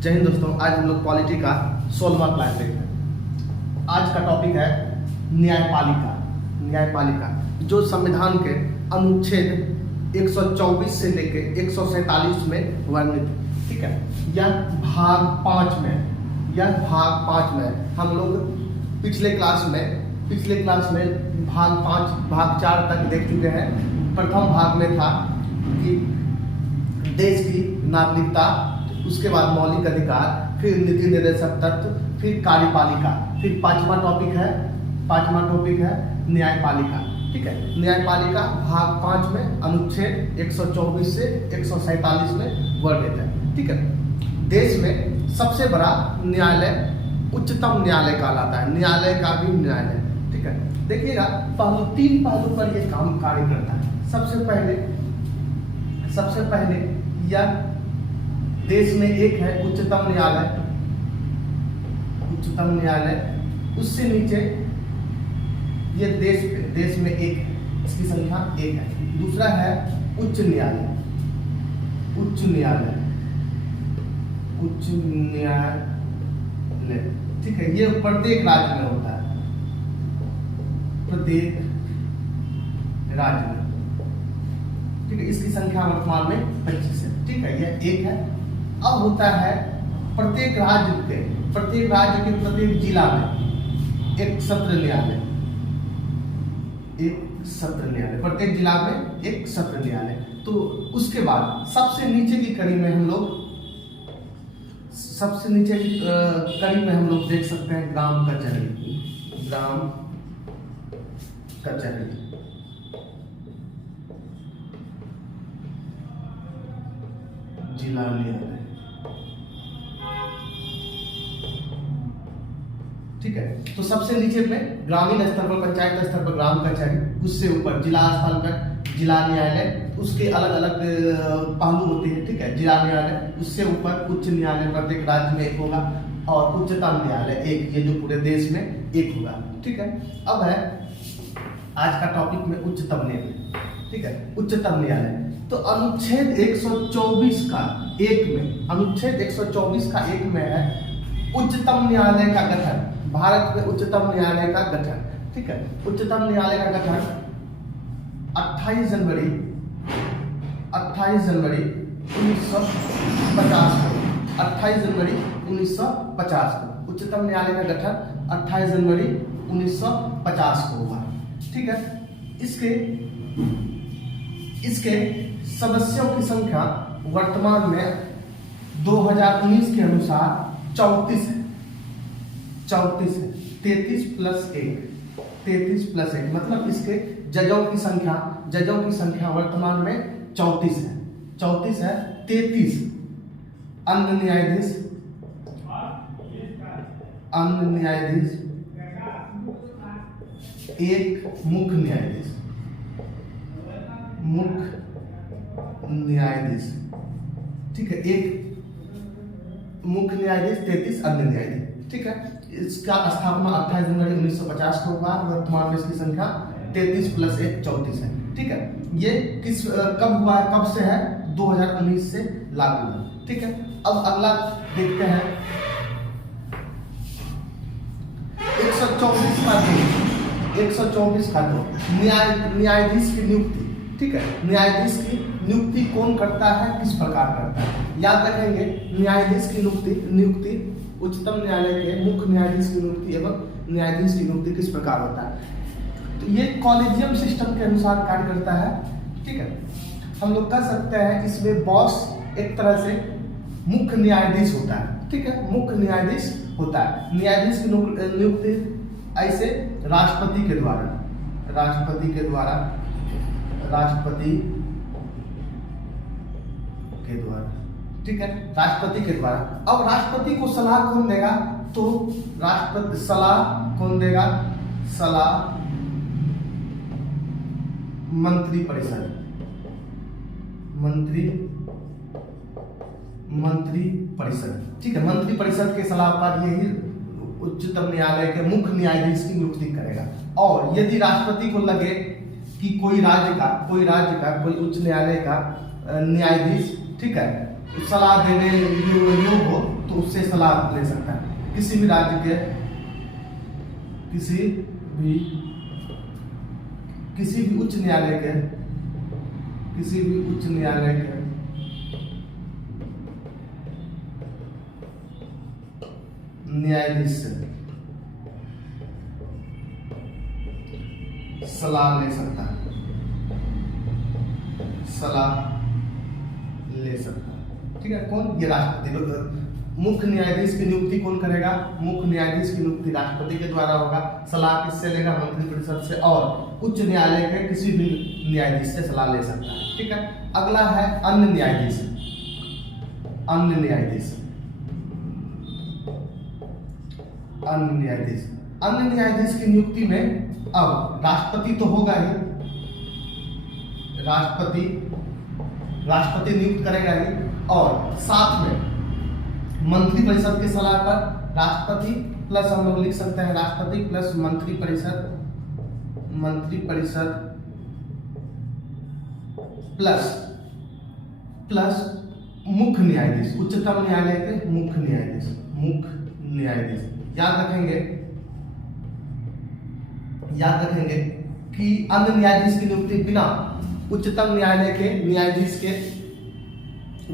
जय हिंद दोस्तों, आज हम लोग पॉलिटी का 16वां क्लास देख रहे हैं। आज का टॉपिक है न्यायपालिका। न्यायपालिका जो संविधान के अनुच्छेद 124 से लेकर 147 में वर्णित है। ठीक है, यह भाग 5 में हम लोग पिछले क्लास में भाग 5 भाग 4 तक देख चुके हैं। प्रथम भाग में था कि देश की नागरिकता, उसके बाद मौलिक अधिकार, फिर नीति निर्देशक तत्व, फिर कार्यपालिका, फिर पांचवा टॉपिक है न्यायपालिका। ठीक है, न्यायपालिका भाग 5 में अनुच्छेद 124 से 147 में वर्णित है। ठीक है, देश में सबसे बड़ा न्यायालय उच्चतम न्यायालय कहलाता है। न्यायालय का भी न्यायालय। ठीक है, देखिएगा तीन पहलू पर यह काम कार्य करता है। सबसे पहले यह देश में एक है उच्चतम न्यायालय। उससे नीचे ये देश में एक है, इसकी संख्या 1 है। दूसरा है उच्च न्यायालय। ठीक है, ये प्रत्येक राज्य में होता है, प्रत्येक राज्य में। ठीक है, इसकी संख्या वर्तमान में 25 है। ठीक है, यह एक है। अब होता है प्रत्येक राज्य के प्रत्येक जिला में एक सत्र न्यायालय। प्रत्येक जिला में एक सत्र न्यायालय। तो उसके बाद सबसे नीचे की कड़ी में हम लोग देख सकते हैं ग्राम कचहरी। जिला न्यायालय। ठीक है, तो सबसे नीचे पे ग्रामीण स्तर पर, पंचायत स्तर पर ग्राम कचहरी, उससे ऊपर जिला स्तर पर जिला न्यायालय, उसके अलग अलग पहलू होते हैं। ठीक है, जिला न्यायालय, उससे ऊपर उच्च न्यायालय प्रत्येक राज्य में एक होगा, और उच्चतम न्यायालय एक, ये जो पूरे देश में एक होगा। ठीक है, अब है आज का टॉपिक में उच्चतम न्यायालय। ठीक है, उच्चतम न्यायालय तो अनुच्छेद 124 का 1 में है उच्चतम न्यायालय का गठन। भारत में उच्चतम न्यायालय का गठन। ठीक है, उच्चतम न्यायालय का गठन 28 जनवरी 1950 को उच्चतम न्यायालय का गठन 28 जनवरी 1950 को हुआ। ठीक है, इसके सदस्यों की संख्या वर्तमान में 2019 के अनुसार 34 है। 33 प्लस 1 मतलब इसके जजों की संख्या वर्तमान में 34 है। 33 अन्य न्यायाधीश, एक मुख्य न्यायाधीश। ठीक है, एक मुख्य न्यायाधीश, 33 अन्य न्यायाधीश। ठीक है, इसका स्थापना 28 जनवरी 1950 को हुआ। वर्तमान में इसकी संख्या 33 प्लस 1 34 है। ठीक है, ये कब हुआ है, कब से है? 2019 से लागू है। ठीक है, अब अगला देखते हैं 124 का दो न्यायाधीश की नियुक्ति। ठीक है, न्यायाधीश की नियुक्ति कौन करता है, किस प्रकार करता है? याद रखेंगे, न्यायाधीश की नियुक्ति उच्चतम न्यायालय के मुख्य न्यायाधीश की नियुक्ति एवं न्यायाधीश की नियुक्ति किस प्रकार होता है। तो ये कॉलेजियम सिस्टम के अनुसार कार्य करता है। ठीक है, हम लोग कह सकते हैं इसमें बॉस एक तरह से मुख्य न्यायाधीश होता है। ठीक है, मुख्य न्यायाधीश होता है। न्यायाधीश की नियुक्ति ऐसे राष्ट्रपति के द्वारा। ठीक है, राष्ट्रपति के द्वारा। अब राष्ट्रपति को सलाह कौन देगा? तो राष्ट्रपति सलाह कौन देगा? सलाह मंत्रिपरिषद ठीक है, मंत्रिपरिषद के सलाह पर यही उच्चतम न्यायालय के मुख्य न्यायाधीश की नियुक्ति करेगा। और यदि राष्ट्रपति को लगे कि कोई राज्य का कोई उच्च न्यायालय का न्यायाधीश ठीक है, सलाह देने योग हो तो उससे सलाह ले सकता है। किसी भी राज्य के किसी भी उच्च न्यायालय के न्यायाधीश से सलाह ले सकता है, ठीक है। कौन? ये राष्ट्रपति। मुख्य न्यायाधीश की नियुक्ति कौन करेगा? मुख्य न्यायाधीश की नियुक्ति राष्ट्रपति के द्वारा होगा। सलाह किससे लेगा? मंत्रिपरिषद से, और उच्च न्यायालय के किसी भी न्यायाधीश से सलाह ले सकता है, ठीक है। अगला है अन्य न्यायाधीश। अन्य न्यायाधीश की नियुक्ति में अब राष्ट्रपति तो होगा ही, राष्ट्रपति नियुक्त करेगा ही, और साथ में मंत्रिपरिषद की सलाह पर राष्ट्रपति प्लस हम लोग लिख सकते हैं राष्ट्रपति प्लस मंत्रिपरिषद प्लस मुख्य न्यायाधीश, उच्चतम न्यायालय के मुख्य न्यायाधीश। याद रखेंगे कि अन्य न्यायाधीश की नियुक्ति बिना उच्चतम न्यायालय के न्यायाधीश के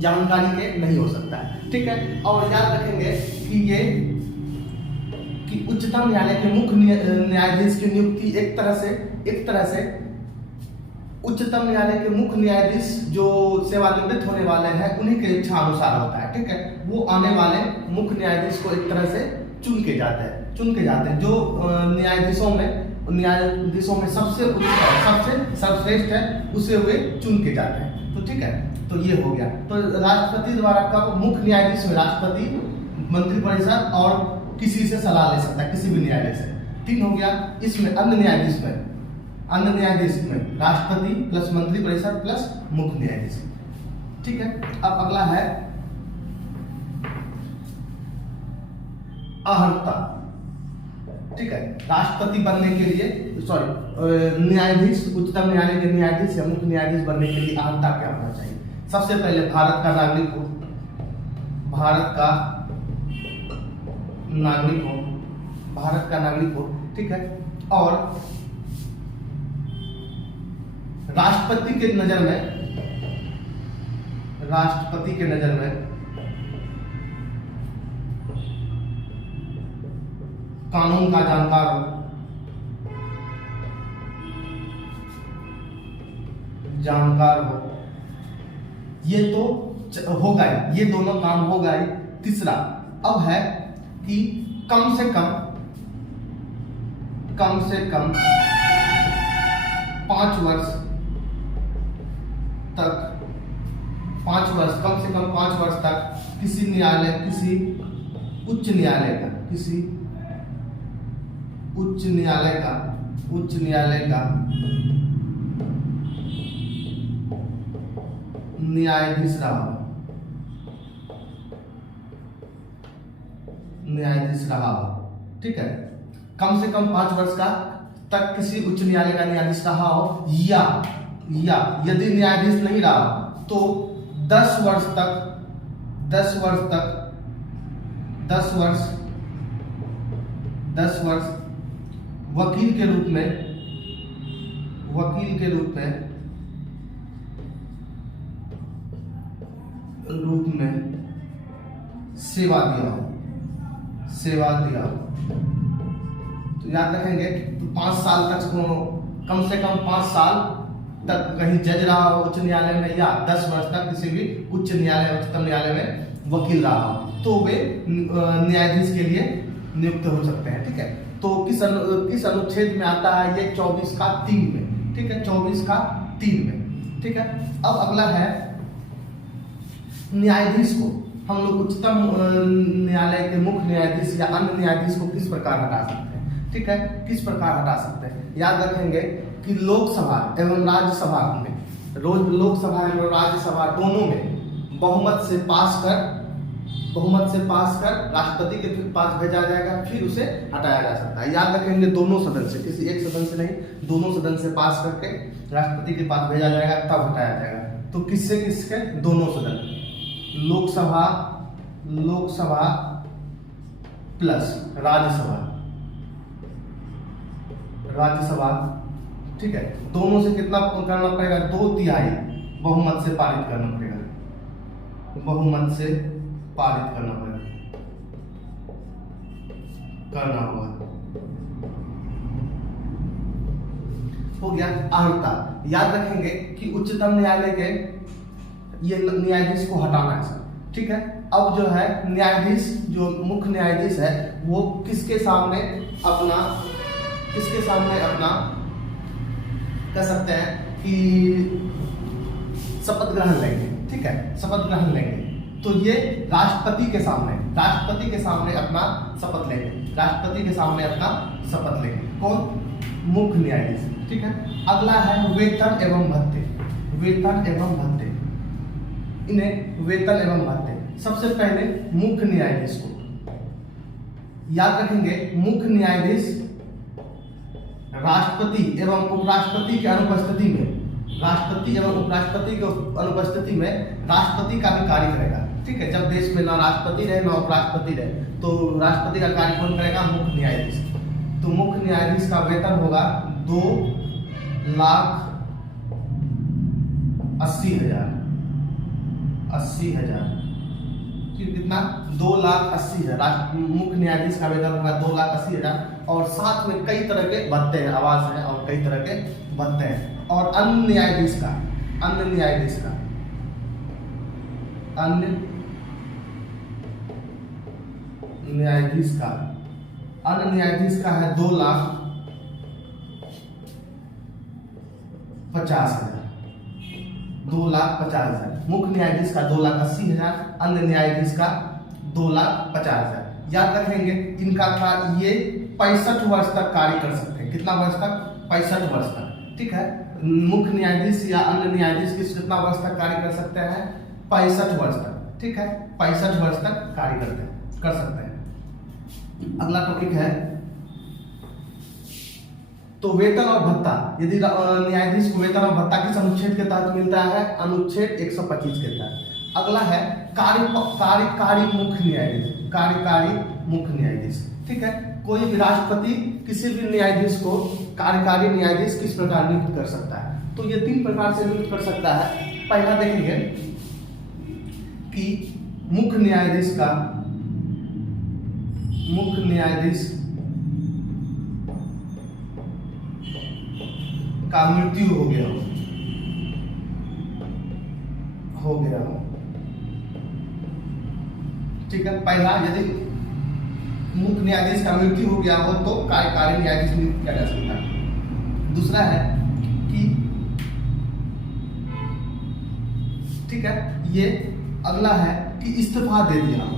जानकारी के नहीं हो सकता है, ठीक है। और याद रखेंगे कि उच्चतम न्यायालय के मुख्य न्यायाधीश की नियुक्ति एक तरह से उच्चतम न्यायालय के मुख्य न्यायाधीश जो सेवानिवृत्त होने वाले हैं उन्हीं के इच्छा अनुसार होता है, ठीक है। वो आने वाले मुख्य न्यायाधीश को एक तरह से चुन के जाते हैं। जो न्यायाधीशों में सबसे सर्वश्रेष्ठ है उसे वे चुन के जाते हैं, तो ठीक है। तो ये हो गया। तो राष्ट्रपति द्वारा कब? मुख्य न्यायाधीश में राष्ट्रपति, मंत्रिपरिषद और किसी से सलाह ले सकता है, किसी भी न्यायालय से। 3 हो गया। इसमें अन्य न्यायाधीश में राष्ट्रपति प्लस मंत्रिपरिषद प्लस मुख्य न्यायाधीश, ठीक है। अब अगला है अर्हता, ठीक है। राष्ट्रपति बनने के लिए न्यायाधीश, उच्चतम न्यायालय के न्यायाधीश या मुख्य न्यायाधीश बनने के लिए अर्हता क्या होना चाहिए? सबसे पहले भारत का नागरिक हो, ठीक है। और राष्ट्रपति के नजर में कानून का जानकार हो। ये तो होगा ही, ये दोनों काम होगा ही। तीसरा अब है कि कम से कम 5 वर्ष तक किसी उच्च न्यायालय का न्यायाधीश रहा हो, ठीक है। कम से कम 5 वर्ष तक किसी उच्च न्यायालय का न्यायाधीश रहा हो, या यदि न्यायाधीश नहीं रहा तो 10 वर्ष वकील के रूप में सेवा दिया हो। तो याद रखेंगे तो 5 साल तक, कम से कम 5 साल तक कहीं जज रहा हो उच्च न्यायालय में, या 10 वर्ष तक किसी भी उच्चतम न्यायालय में वकील रहा हो, तो वे न्यायाधीश के लिए नियुक्त हो सकते हैं, ठीक है। तो किस अनुच्छेद में आता है? ये 24 का 3 में, ठीक है। 24 का 3 में, ठीक है। अब अगला है न्यायाधीश को हम लोग उच्चतम न्यायालय के मुख्य न्यायाधीश या अन्य न्यायाधीश को किस प्रकार हटा सकते हैं, ठीक है। किस प्रकार हटा सकते हैं? याद रखेंगे कि लोकसभा एवं राज्यसभा दोनों में बहुमत से पास कर राष्ट्रपति के पास भेजा जाएगा, फिर उसे हटाया जा सकता है। याद रखेंगे दोनों सदन से, किसी एक सदन से नहीं, दोनों सदन से पास करके राष्ट्रपति के पास भेजा जाएगा, तब हटाया जाएगा। तो किसके? दोनों सदन। लोकसभा प्लस राज्यसभा, ठीक है, दोनों से कितना करना पड़ेगा, 2/3 बहुमत से पारित करना पड़ेगा, करना होगा। हो गया अर्हता। याद रखेंगे कि उच्चतम न्यायालय के ये न्यायाधीश को हटाना है सर, ठीक है। अब जो है न्यायाधीश, जो मुख्य न्यायाधीश है, वो किसके सामने अपना कह सकते हैं कि शपथ ग्रहण लेंगे, ठीक है, शपथ ग्रहण लेंगे। तो ये राष्ट्रपति के सामने अपना शपथ लेंगे, कौन, मुख्य न्यायाधीश, ठीक है। अगला है वेतन एवं भत्ते, इन्हें वेतन एवं भत्ते। सबसे पहले मुख्य न्यायाधीश को याद रखेंगे, मुख्य न्यायाधीश राष्ट्रपति एवं उपराष्ट्रपति की अनुपस्थिति में राष्ट्रपति का भी कार्य करेगा, ठीक है। जब देश में ना राष्ट्रपति रहे ना उपराष्ट्रपति रहे, तो राष्ट्रपति का कार्य कौन करेगा, मुख्य न्यायाधीश। तो मुख्य न्यायाधीश का वेतन होगा 2,80,000, कितना, 2,80,000। मुख्य न्यायाधीश का वेतन होगा 2,80,000, और साथ में कई तरह के भत्ते हैं, आवास हैं और कई तरह के भत्ते हैं। और अन्य न्यायाधीश का है 2,50,000। मुख्य न्यायाधीश का 2,80,000, अन्य न्यायाधीश का 2,50,000। याद रखेंगे इनका ये 65 वर्ष तक कार्य कर सकते हैं। कितना वर्ष तक, 65 वर्ष तक, ठीक है। मुख्य न्यायाधीश या अन्य न्यायाधीश कितना वर्ष तक कार्य कर सकते हैं, 65 वर्ष तक, ठीक है, 65 वर्ष तक कार्य कर सकते हैं। अगला टॉपिक है तो वेतन और भत्ता। यदि न्यायाधीश को वेतन और भत्ता किस अनुच्छेद के तहत मिलता है, अनुच्छेद 125 के तहत। अगला है कार्यकारी मुख्य न्यायाधीश, ठीक है। कोई भी राष्ट्रपति किसी भी न्यायाधीश को कार्यकारी न्यायाधीश किस प्रकार नियुक्त कर सकता है, तो ये 3 प्रकार से नियुक्त कर सकता है। पहला देखेंगे कि मुख्य न्यायाधीश का मृत्यु हो गया हो, ठीक है। पहला, यदि मुख्य न्यायाधीश का मृत्यु हो गया हो तो कार्यकारी न्यायाधीश नियुक्त किया जा सकता है। दूसरा है कि, ठीक है, ये अगला है कि इस्तीफा दे दिया हो,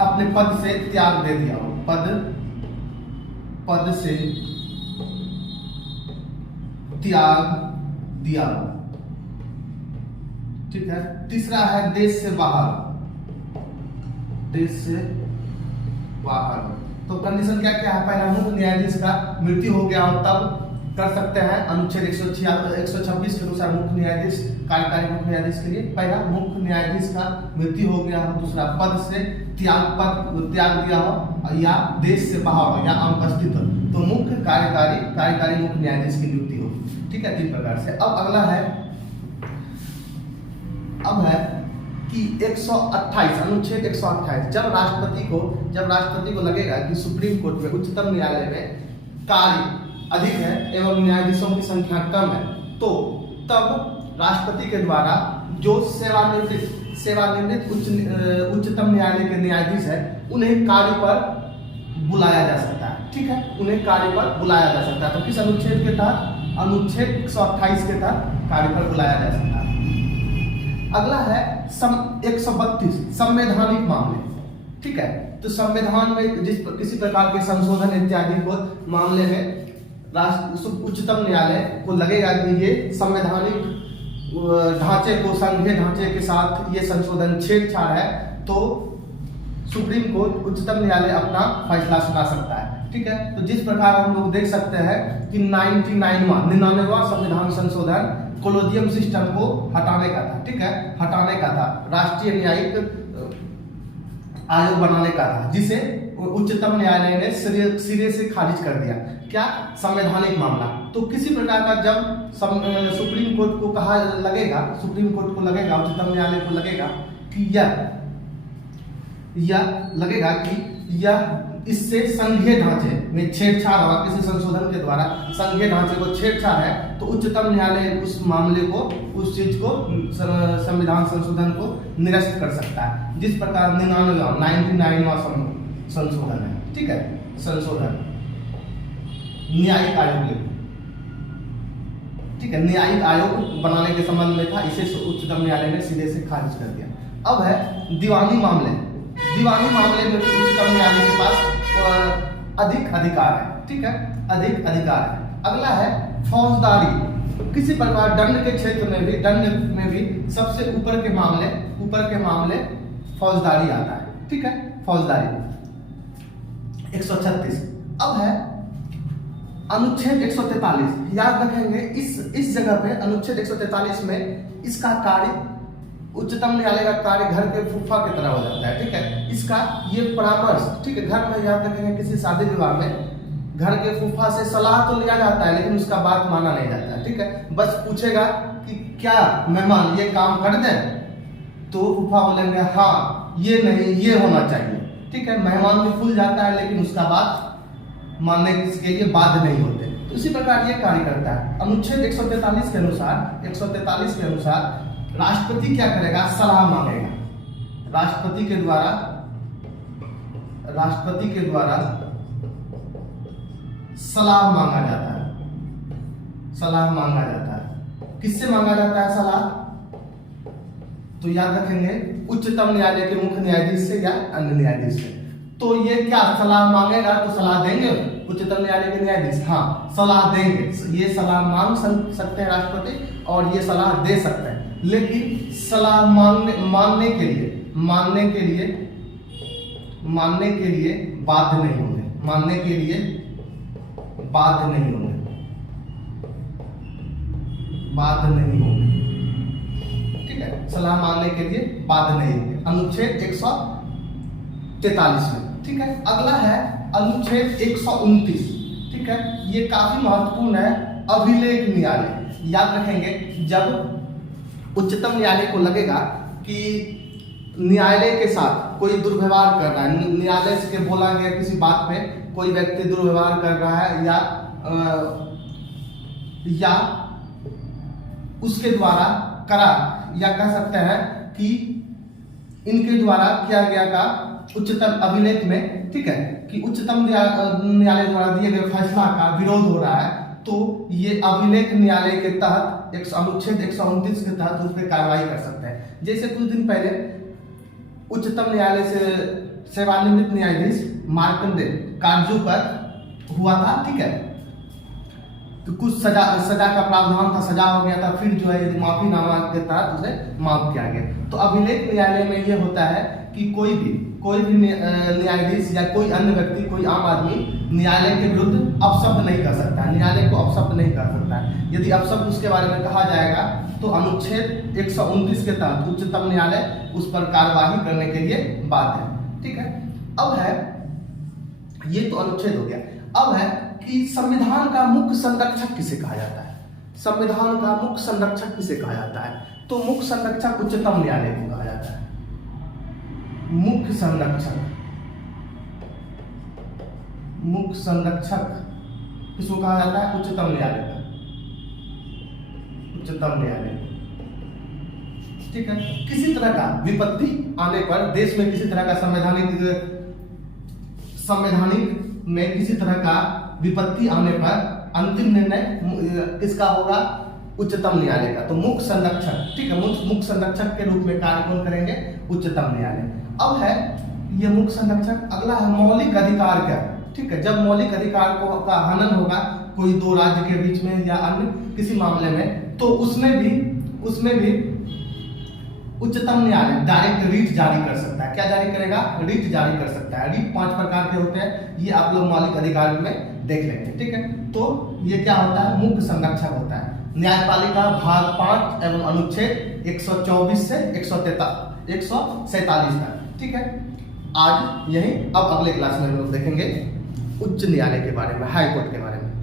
अपने पद से त्याग दे दिया हो, पद से त्याग दिया हो, ठीक है। तीसरा है देश से बाहर, तो कंडीशन क्या क्या है, पहला मुख्य न्यायाधीश का मृत्यु हो गया हो तब कर सकते हैं अनुच्छेद 126 के अनुसार मुख्य न्यायाधीश, कार्यकारी मुख्य न्यायाधीश के लिए। पहला, मुख्य न्यायाधीश का मृत्यु हो गया हो। दूसरा, पद से त्याग दिया हो या देश से बाहर हो या अनुपस्थित हो, तो मुख्य कार्यकारी मुख्य न्यायाधीश की नियुक्ति हो, ठीक है, 3 प्रकार से। अब अगला है कि 128 अनुच्छेद 128, जब राष्ट्रपति को लगेगा कि सुप्रीम कोर्ट में, उच्चतम न्यायालय में कार्य अधिक है एवं न्यायाधीशों की संख्या कम है, तो तब राष्ट्रपति के द्वारा जो सेवानिवृत्त उच्चतम न्यायालय के न्यायाधीश है, उन्हें कार्य पर बुलाया जा सकता है, ठीक है, उन्हें कार्य पर बुलाया जा सकता है। तो किस अनुच्छेद के तहत, अनुच्छेद 128 के तहत कार्य पर बुलाया जा सकता है। अगला है 132 संवैधानिक मामले, ठीक है। तो संविधान में किसी प्रकार के संशोधन इत्यादि को मामले में उच्चतम न्यायालय को लगेगा कि ये संवैधानिक ढांचे को, संघीय ढांचे के साथ ये संशोधन छेड़छाड़ है, तो सुप्रीम कोर्ट, उच्चतम न्यायालय अपना फैसला सुना सकता है, ठीक है। तो जिस प्रकार हम लोग देख सकते हैं कि 99वां संविधान संशोधन कोलोजियम सिस्टम को हटाने का था, ठीक है, हटाने का था, राष्ट्रीय न्यायिक आयोग बनाने का था, जिसे उच्चतम न्यायालय ने सिरे से खारिज कर दिया। क्या? संवैधानिक मामला। तो किसी प्रकार का जब सुप्रीम कोर्ट को कहा लगेगा, सुप्रीम कोर्ट को लगेगा, उच्चतम न्यायालय को लगेगा कि यह लगेगा कि यह इससे संघीय ढांचे में छेड़छाड़ होगा, किसी संशोधन के द्वारा संघीय ढांचे को छेड़छाड़ है, तो उच्चतम न्यायालय उस मामले को, उस चीज को, संविधान संशोधन को निरस्त कर सकता है। जिस प्रकार 99वां संशोधन है, ठीक है, संशोधन न्यायिक आयोग, ठीक है, न्यायिक आयोग बनाने के संबंध में था, इसे उच्चतम न्यायालय ने सिरे से खारिज कर दिया। अब है दीवानी मामले। दीवानी मामले में उच्चतम न्यायालय के पास अधिक अधिकार है, ठीक है, अधिक अधिकार है। अगला है फौजदारी। किसी प्रकार दंड के क्षेत्र में भी, दंड में भी सबसे ऊपर के मामले फौजदारी आता है, ठीक है, फौजदारी 136। अब है अनुच्छेद 143। याद रखेंगे इस जगह पे अनुच्छेद 143 में इसका कार्य, उच्चतम न्यायालय का कार्य घर के फूफा की तरह हो जाता है, ठीक है, इसका ये परामर्श, ठीक है, घर में याद रखेंगे किसी शादी विवाह में घर के फूफा से सलाह तो लिया जाता है, लेकिन उसका बात माना नहीं जाता है, ठीक है, बस पूछेगा कि क्या मेहमान ये काम कर दे, तो फूफा बोलेंगे हाँ, ये नहीं, ये होना चाहिए, ठीक है, मेहमान भी भूल जाता है, लेकिन उसका बात मानने के लिए बाध्य नहीं होते। तो इसी प्रकार ये कार्य करता है। अनुच्छेद 143 के अनुसार राष्ट्रपति क्या करेगा? सलाह मांगेगा। राष्ट्रपति के द्वारा सलाह मांगा जाता है। सलाह मांगा जाता है। किससे मांगा जाता है सलाह? तो याद रखेंगे उच्चतम न्यायालय के मुख्य न्यायाधीश से या अन्य न्यायाधीश से। तो ये क्या सलाह मांगेगा? तो सलाह देंगे उच्चतम न्यायालय के न्यायाधीश, हाँ सलाह देंगे। ये सलाह मांग सकते हैं राष्ट्रपति और ये सलाह दे सकते हैं, लेकिन सलाह मानने के लिए बाध्य नहीं होंगे। मानने के लिए बाध्य नहीं होंगे, ठीक है, सलाह मानने के लिए बाध्य नहीं होंगे। अनुच्छेद 143 में, ठीक है। अगला है अनुच्छेद 129, ठीक है, ये काफी महत्वपूर्ण है। अभिलेख न्यायालय। याद रखेंगे जब उच्चतम न्यायालय को लगेगा कि न्यायालय के साथ कोई दुर्व्यवहार कर रहा है, न्यायालय से बोला गया किसी बात पे कोई व्यक्ति दुर्व्यवहार कर रहा है या उसके द्वारा करा, या कह सकते हैं कि इनके द्वारा किया गया का उच्चतम अभिलेख में, ठीक है, कि उच्चतम न्यायालय द्वारा दिए गए फैसला का विरोध हो रहा है, तो ये अभिलेख न्यायालय के तहत अनुच्छेद 129 के तहत उस पर कार्रवाई कर सकते हैं। जैसे कुछ दिन पहले उच्चतम न्यायालय से सेवानिवृत्त न्यायाधीश मार्कंडेय काटजू हुआ था, ठीक है, तो कुछ सजा का प्रावधान था, सजा हो गया था, फिर जो है यदि माफीनामा के तहत उसे माफ किया गया। तो अभिलेख न्यायालय में यह होता है कि कोई भी न्यायाधीश या कोई अन्य व्यक्ति, कोई आम आदमी न्यायालय के विरुद्ध अपशब्द नहीं कर सकता है, न्यायालय को अपशब्द नहीं कर सकता है। यदि अपशब्द उसके बारे में कहा जाएगा तो अनुच्छेद 129 के तहत उच्चतम न्यायालय उस पर कार्यवाही करने के लिए बाध्य है, ठीक है। अब है, ये तो अनुच्छेद हो गया। अब है कि संविधान का मुख्य संरक्षक किसे कहा जाता है? संविधान का मुख्य संरक्षक किसे कहा जाता है? तो मुख्य संरक्षक उच्चतम न्यायालय को कहा जाता है। मुख्य संरक्षक किसको कहा जाता है? उच्चतम न्यायालय का, उच्चतम न्यायालय, ठीक है। किसी तरह का विपत्ति आने पर, देश में किसी तरह का संवैधानिक में किसी तरह का विपत्ति आने पर अंतिम निर्णय किसका होगा? उच्चतम न्यायालय का। तो मुख्य संरक्षक, ठीक है, मुख्य संरक्षक के रूप में कार्य कौन करेंगे? उच्चतम न्यायालय। अब है ये मुख्य संरक्षक। अगला है मौलिक अधिकार का, ठीक है, जब मौलिक अधिकार का हनन होगा कोई दो राज्य के बीच में या अन्य किसी मामले में, तो उसमें भी उच्चतम न्यायालय डायरेक्ट रीट जारी कर सकता है। क्या जारी करेगा? रीट जारी कर सकता है। रीट 5 प्रकार के होते हैं, ये आप लोग मौलिक अधिकार में देख लेंगे, ठीक है। तो ये क्या होता है? मुख्य संरक्षक होता है। न्यायपालिका भाग 5 एवं अनुच्छेद 124 से 147 तक। ठीक है, आज यही। अब अगले क्लास में हम लोग देखेंगे उच्च न्यायालय के बारे में, हाई कोर्ट के बारे में।